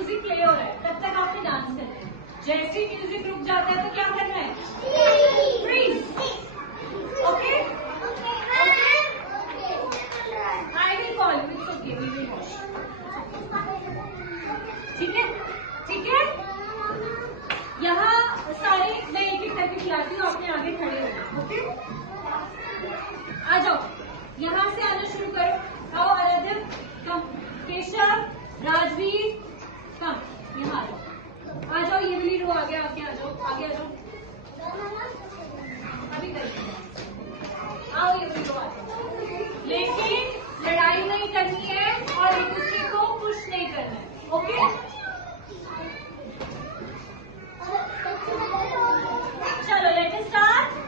Music play हो रहा है तब तक आपने डांस करना है। जैसे ही म्यूजिक रुक जाता है तो क्या करना है? Freeze. Okay okay, I will call you, it's okay, we will watch. ठीक है ठीक है। यहाँ सारे मैं एक एक करके खिलाती हूँ, अपने आगे खड़े हो। ओके, आ जाओ, यहाँ से आना शुरू करो। आओ आराध्य, कम। केशव, राजवीर, कम यहाँ आ जाओ। ये वाली रो आगे आगे आ जाओ, आगे आ जाओ। अभी करिए, आओ ये वाली रो आ जाओ। लेकिन लड़ाई नहीं करनी है और एक दूसरे को पुश नहीं करना है। ओके, चलो लेट अस स्टार्ट।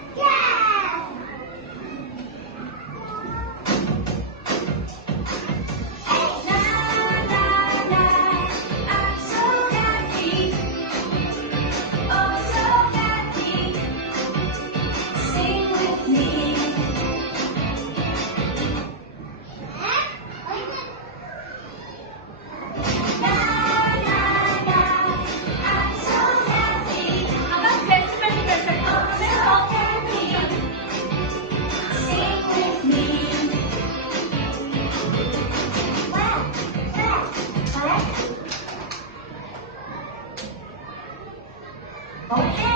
Okay.